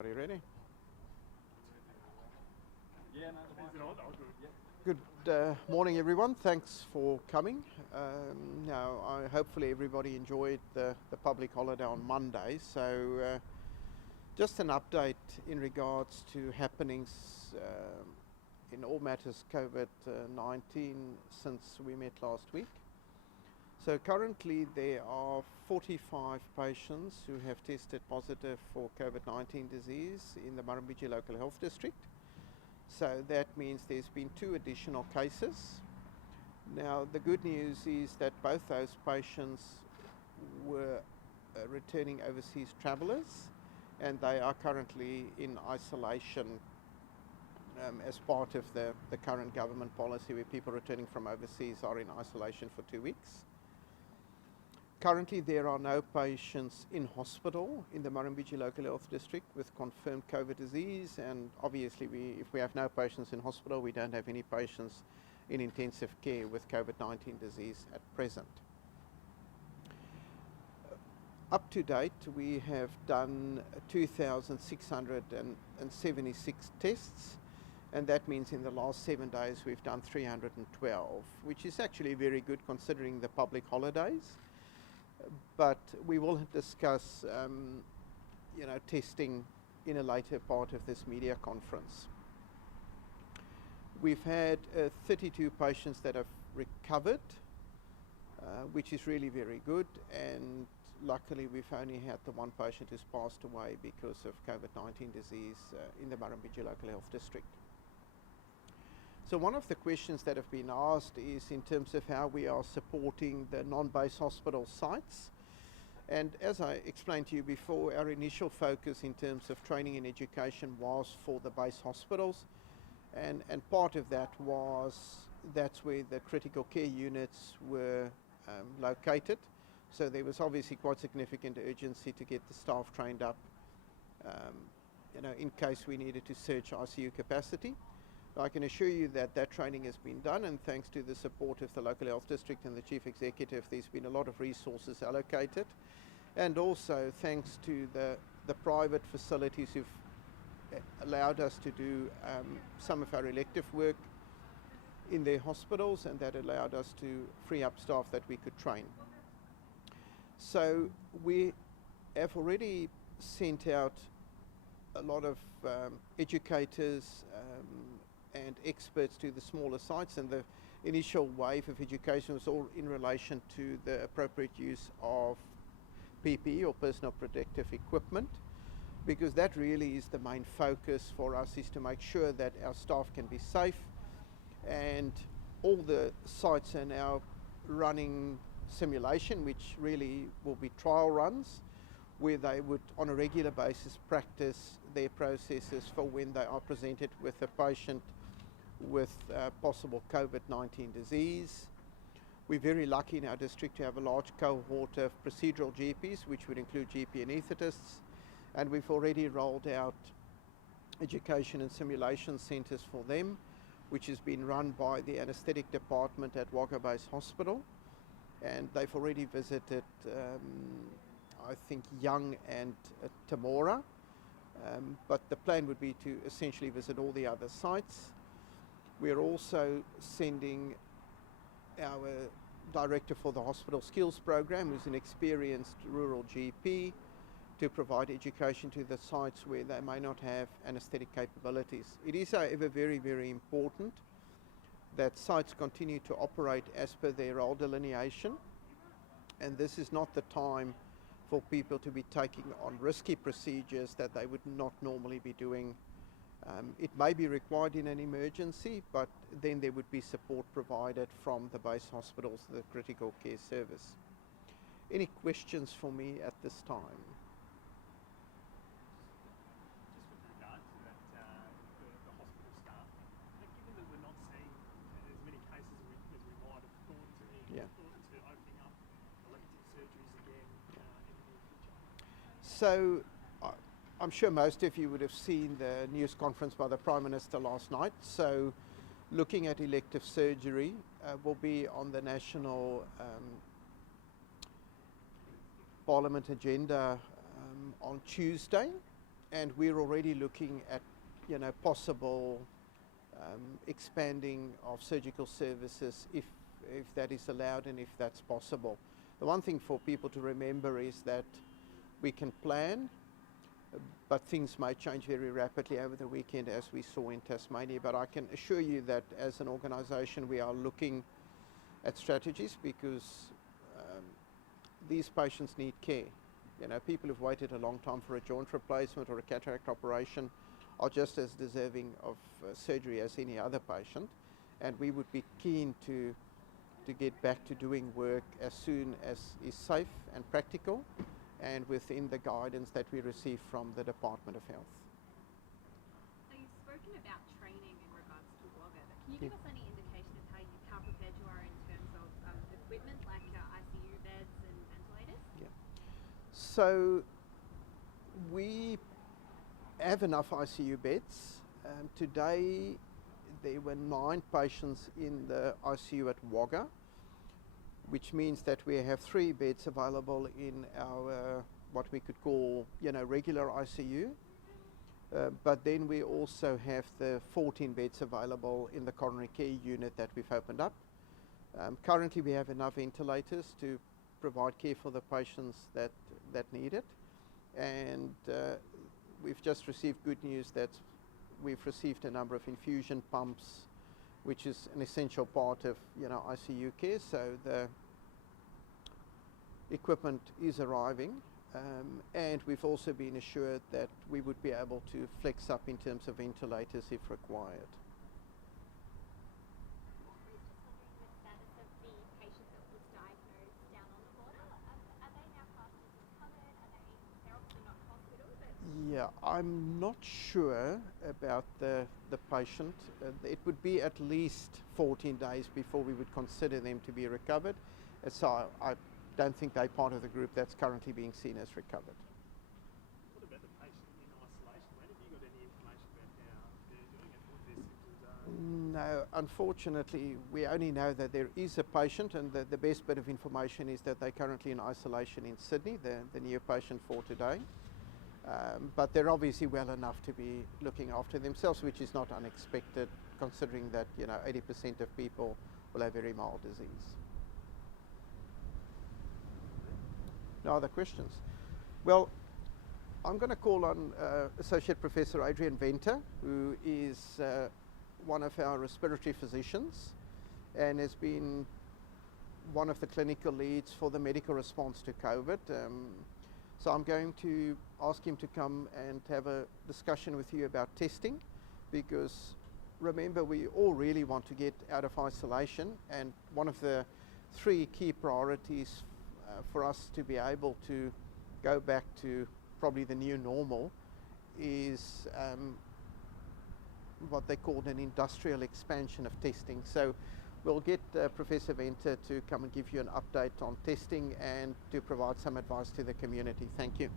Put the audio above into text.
Are you ready? Yeah, no, I'll do it. Good morning, everyone. Thanks for coming. Hopefully everybody enjoyed the public holiday on Monday. So, just an update in regards to happenings in all matters COVID-19 since we met last week. So currently there are 45 patients who have tested positive for COVID-19 disease in the Murrumbidgee Local Health District. So that means there's been 2 additional cases. Now the good news is that both those patients were returning overseas travellers, and they are currently in isolation as part of the current government policy where people returning from overseas are in isolation for 2 weeks. Currently there are no patients in hospital in the Murrumbidgee Local Health District with confirmed COVID disease, and obviously if we have no patients in hospital, we don't have any patients in intensive care with COVID-19 disease at present. Up to date, we have done 2,676 tests, and that means in the last 7 days we've done 312, which is actually very good considering the public holidays. But we will discuss testing in a later part of this media conference. We've had 32 patients that have recovered, which is really very good, and luckily we've only had the 1 patient who's passed away because of COVID-19 disease in the Murrumbidgee Local Health District. So one of the questions that have been asked is in terms of how we are supporting the non-base hospital sites. And as I explained to you before, our initial focus in terms of training and education was for the base hospitals. And part of that was, that's where the critical care units were located. So there was obviously quite significant urgency to get the staff trained up, in case we needed to surge ICU capacity. I can assure you that that training has been done, and thanks to the support of the local health district and the chief executive, there's been a lot of resources allocated. And also thanks to the private facilities who've allowed us to do some of our elective work in their hospitals, and that allowed us to free up staff that we could train. So we have already sent out a lot of educators and experts to the smaller sites, and the initial wave of education was all in relation to the appropriate use of PPE or personal protective equipment, because that really is the main focus for us, is to make sure that our staff can be safe. And all the sites are now running simulation, which really will be trial runs, where they would on a regular basis practice their processes for when they are presented with a patient with possible COVID-19 disease. We're very lucky in our district to have a large cohort of procedural GPs, which would include GP anaesthetists, and we've already rolled out education and simulation centres for them, which has been run by the anaesthetic department at Wagga Base Hospital, and they've already visited I think Young and Temora, but the plan would be to essentially visit all the other sites. We're also sending our director for the hospital skills program, who's an experienced rural GP, to provide education to the sites where they may not have anaesthetic capabilities. It is, however, very, very important that sites continue to operate as per their role delineation, and this is not the time for people to be taking on risky procedures that they would not normally be doing. It may be required in an emergency, but then there would be support provided from the base hospitals, the critical care service. Any questions for me at this time? Just with regard to that, the hospital staff, given that we're not seeing as many cases as we might have thought, is there any thought to opening up elective surgeries again in the near future? So I'm sure most of you would have seen the news conference by the Prime Minister last night. So looking at elective surgery will be on the national Parliament agenda on Tuesday. and we're already looking at, possible expanding of surgical services if that is allowed and if that's possible. The one thing for people to remember is that we can plan, but things might change very rapidly over the weekend, as we saw in Tasmania. But I can assure you that as an organisation we are looking at strategies, because these patients need care. People who've waited a long time for a joint replacement or a cataract operation are just as deserving of surgery as any other patient, and we would be keen to get back to doing work as soon as is safe and practical and within the guidance that we receive from the Department of Health. So you've spoken about training in regards to Wagga, but can you give us any indication of how prepared you are in terms of equipment like ICU beds and ventilators? Yeah. So we have enough ICU beds. Today there were 9 patients in the ICU at Wagga, which means that we have 3 beds available in our what we could call regular ICU, but then we also have the 14 beds available in the coronary care unit that we've opened up. Currently we have enough ventilators to provide care for the patients that need it, and we've just received good news that we've received a number of infusion pumps, which is an essential part of ICU care. So the equipment is arriving, and we've also been assured that we would be able to flex up in terms of ventilators if required. Yeah, I'm not sure about the patient. It would be at least 14 days before we would consider them to be recovered. So I don't think they're part of the group that's currently being seen as recovered. What about the patient in isolation? Have you got any information about how they're doing it, what their symptoms are? No, unfortunately, we only know that there is a patient, and the best bit of information is that they're currently in isolation in Sydney, the new patient for today. But they're obviously well enough to be looking after themselves, which is not unexpected, considering that 80% of people will have very mild disease. No other questions? Well, I'm going to call on Associate Professor Adrian Venter, who is one of our respiratory physicians and has been one of the clinical leads for the medical response to COVID. So I'm going to ask him to come and have a discussion with you about testing, because remember, we all really want to get out of isolation, and one of the 3 key priorities for us to be able to go back to probably the new normal is what they called an industrial expansion of testing. So we'll get Professor Venter to come and give you an update on testing and to provide some advice to the community. Thank you.